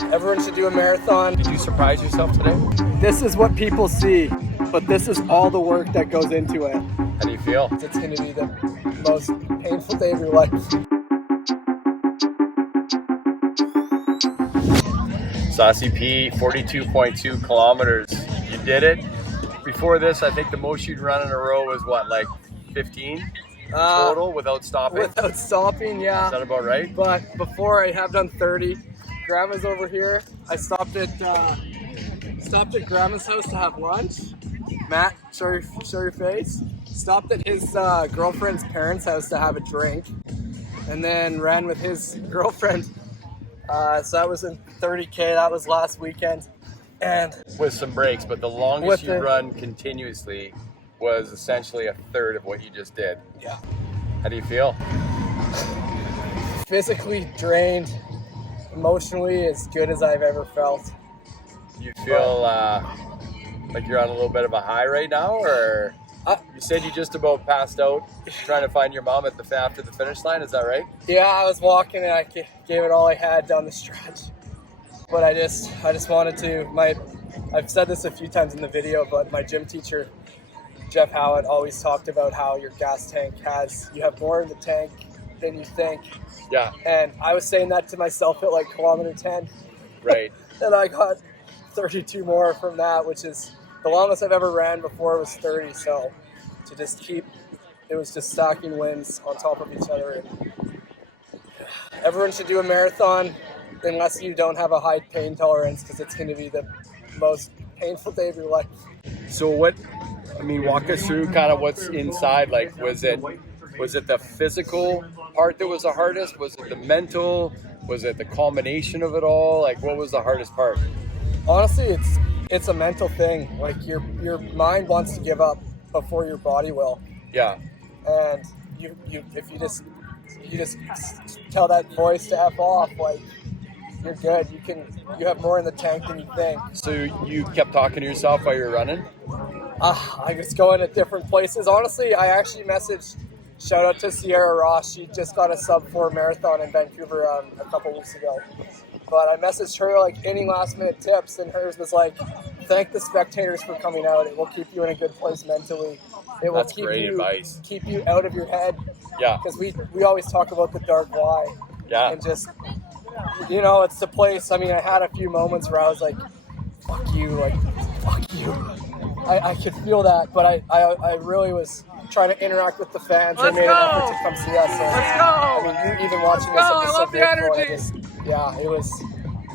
Everyone should do a marathon. Did you surprise yourself today? This is what people see, but this is all the work that goes into it. How do you feel? It's going to be the most painful day of your life. Saucy P, 42.2 kilometers. You did it. Before this, I think the most you'd run in a row was what, like 15 total without stopping? Without stopping, yeah. Is that about right? But before I have done 30. Grandma's over here. I stopped at Grandma's house to have lunch. Matt, show your face. Stopped at his girlfriend's parents' house to have a drink, and then ran with his girlfriend. So that was in 30K. That was last weekend, and with some breaks. But the longest you run continuously was essentially a third of what you just did. Yeah. How do you feel? Physically drained. Emotionally as good as I've ever felt. You feel like you're on a little bit of a high right now, or you said you just about passed out trying to find your mom after the finish line, is that right? Yeah, I was walking and I gave it all I had down the stretch. But I just wanted to, I've said this a few times in the video, but my gym teacher, Jeff Howard, always talked about how your gas tank you have more in the tank than you think. Yeah. And I was saying that to myself at like kilometer 10. Right. And I got 32 more from that, which is the longest I've ever ran before was 30. So to just it was just stacking wins on top of each other. And everyone should do a marathon unless you don't have a high pain tolerance, because it's going to be the most painful day of your life. So walk us through kind of what's inside. Like, was it the physical part that was the hardest? Was it the mental? Was it the culmination of it all? Like, what was the hardest part? Honestly, it's a mental thing. Like your mind wants to give up before your body will. Yeah. And if you just tell that voice to F off, like, you're good. You have more in the tank than you think. So you kept talking to yourself while you were running? I was going at different places. Honestly, I actually messaged. Shout out to Sierra Ross. She just got a sub-4 marathon in Vancouver a couple weeks ago. But I messaged her like any last-minute tips, and hers was like, "Thank the spectators for coming out. It will keep you in a good place mentally. It will keep you out of your head." Yeah. Because we always talk about the dark why. Yeah. And just, it's the place. I mean, I had a few moments where I was like, "Fuck you!" I could feel that, but I really was trying to interact with the fans. They made an effort to come see us. So, Let's go! I mean, you even watching this, I love the energy.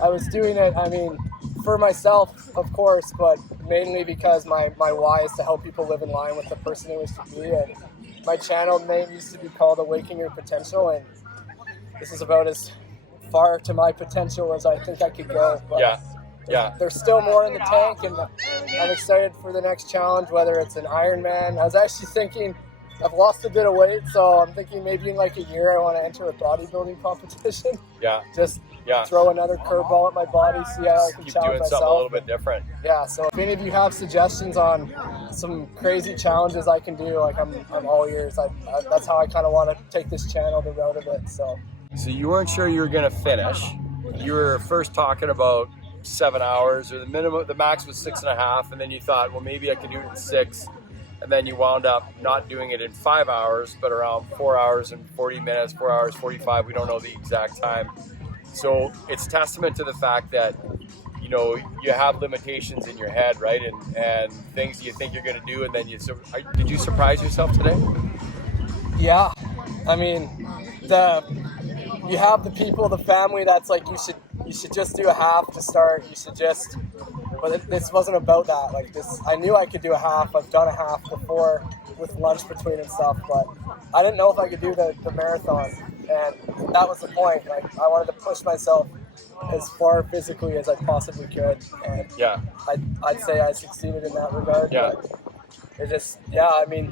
I was doing it, I mean, for myself, of course, but mainly because my why is to help people live in line with the person they wish to be. And my channel name used to be called Awaken Your Potential, and this is about as far to my potential as I think I could go. But yeah. There's still more in the tank, and I'm excited for the next challenge, whether it's an Ironman. I was actually thinking, I've lost a bit of weight, so I'm thinking maybe in like a year I want to enter a bodybuilding competition. Yeah. Just throw another curveball at my body, see how I can keep challenge doing myself. Something a little bit different. Yeah, so if any of you have suggestions on some crazy challenges I can do, like I'm all ears. That's how I kind of want to take this channel, the road of it. So you weren't sure you were going to finish. You were first talking about 7 hours, or the max was 6.5, and then you thought, well, maybe I could do it in 6, and then you wound up not doing it in 5 hours, but around 4 hours and 40 minutes, 4 hours 45. We don't know the exact time. So it's testament to the fact that you have limitations in your head, right, and things you think you're going to do, and then did you surprise yourself today? Yeah, I mean, you have the people, the family that's like, you should just do a half to start. You should just, but this wasn't about that. Like this, I knew I could do a half. I've done a half before with lunch between and stuff, but I didn't know if I could do the marathon, and that was the point. Like, I wanted to push myself as far physically as I possibly could, and I'd say I succeeded in that regard. Yeah. But it just, I mean,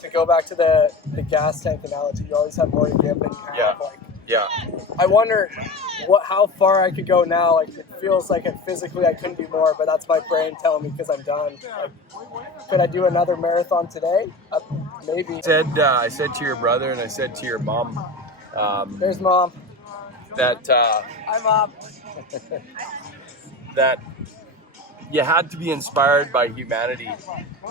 to go back to the gas tank analogy, you always have more to give than you have. I wonder how far I could go now. Like, it feels like physically I couldn't do more, but that's my brain telling me because I'm done. Like, could I do another marathon today? Maybe. I said to your brother, and I said to your mom. There's Mom. That Hi, Mom. that you had to be inspired by humanity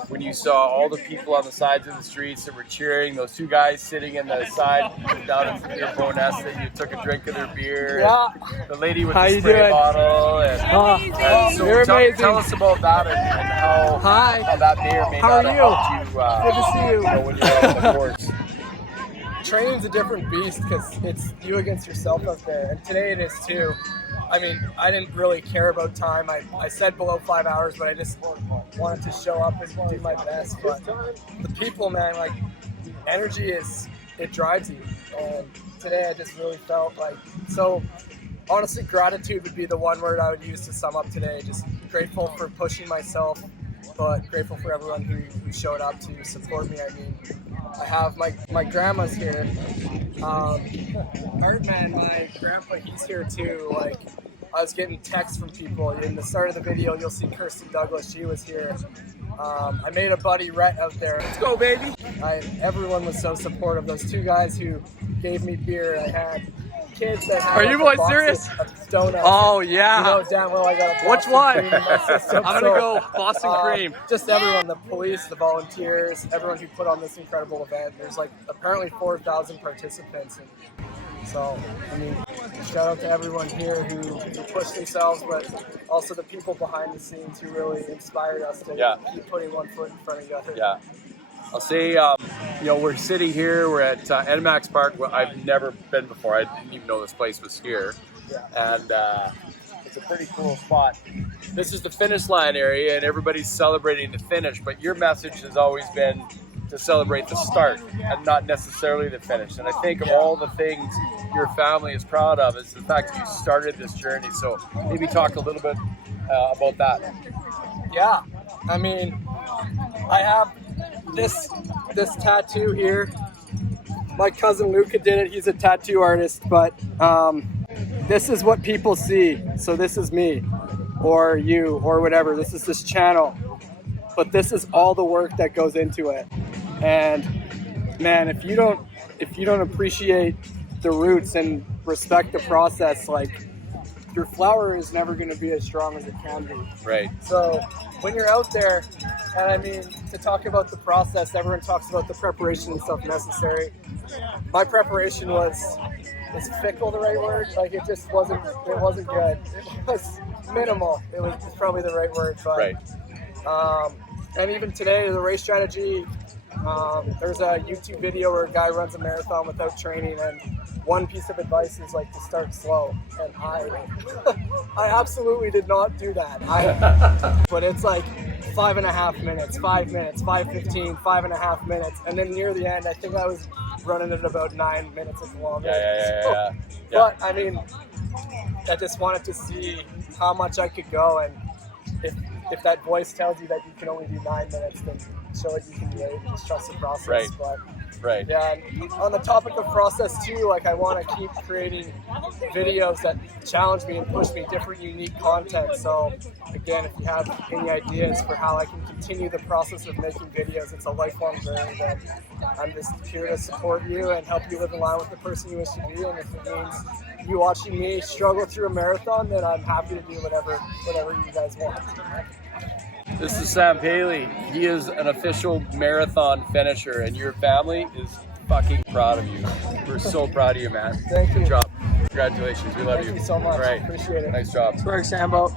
when you saw all the people on the sides of the streets that were cheering, those two guys sitting in the side down in your Boness that you took a drink of their beer, and the lady with the spray bottle, and so tell us about that and how that may or may not have helped you, Good to see you. when you're out on the course. Training's a different beast because it's you against yourself out there, and today it is too. I mean, I didn't really care about time. I said below 5 hours, but I just wanted to show up and do my best. But the people, man, like, energy it drives you. And today I just really felt like, so honestly, gratitude would be the one word I would use to sum up today. Just grateful for pushing myself, but grateful for everyone who showed up to support me. I mean, I have my grandma's here. Artman, my grandpa, he's here too. Like, I was getting texts from people. In the start of the video, you'll see Kirsten Douglas. She was here. I made a buddy Rhett out there. Let's go, baby. Everyone was so supportive. Those two guys who gave me beer. I had kids that had. Are you boys serious? Of donuts. Oh yeah. You know damn well I got a Which one? cream in my system. I'm gonna go Boston cream. Just everyone, the police, the volunteers, everyone who put on this incredible event. There's like apparently 4,000 participants. And so, I mean, shout out to everyone here who pushed themselves, but also the people behind the scenes who really inspired us to keep putting one foot in front of the other. Yeah. I'll say, we're sitting here. We're at NMAX Park. Well, I've never been before. I didn't even know this place was here. Yeah. And it's a pretty cool spot. This is the finish line area, and everybody's celebrating the finish. But your message has always been to celebrate the start and not necessarily the finish. And I think of all the things your family is proud of is the fact that you started this journey. So maybe talk a little bit about that. Yeah. I mean, I have this tattoo here. My cousin Luca did it. He's a tattoo artist, but this is what people see. So this is me or you or whatever. This is this channel, but this is all the work that goes into it. And man, if you don't appreciate the roots and respect the process, like, your flower is never going to be as strong as it can be. Right. So when you're out there, and I mean, to talk about the process, everyone talks about the preparation and stuff necessary. My preparation was fickle the right word? Like, it just wasn't good. It was minimal. It was probably the right word. But, right. And even today, the race strategy, there's a YouTube video where a guy runs a marathon without training, and one piece of advice is like to start slow. And I absolutely did not do that. But it's like 5.5 minutes, 5 minutes, 5:15, 5.5 minutes, and then near the end, I think I was running at about 9 minutes a kilometer. Yeah. But I mean, I just wanted to see how much I could go, and if that voice tells you that you can only do 9 minutes, then show it you can do it. Just trust the process. Right. But right. yeah, and on the topic of process too, like, I want to keep creating videos that challenge me and push me, different unique content. So again, if you have any ideas for how I can continue the process of making videos, it's a lifelong journey. That I'm just here to support you and help you live in line with the person you wish to be. And if it means you watching me struggle through a marathon, then I'm happy to do whatever you guys want. This is Sam Paley. He is an official marathon finisher, and your family is fucking proud of you. We're so proud of you, man. Thank you. Good job. Congratulations. We love you. Thank you so much. All right. Appreciate it. Nice job. Swear, Sambo.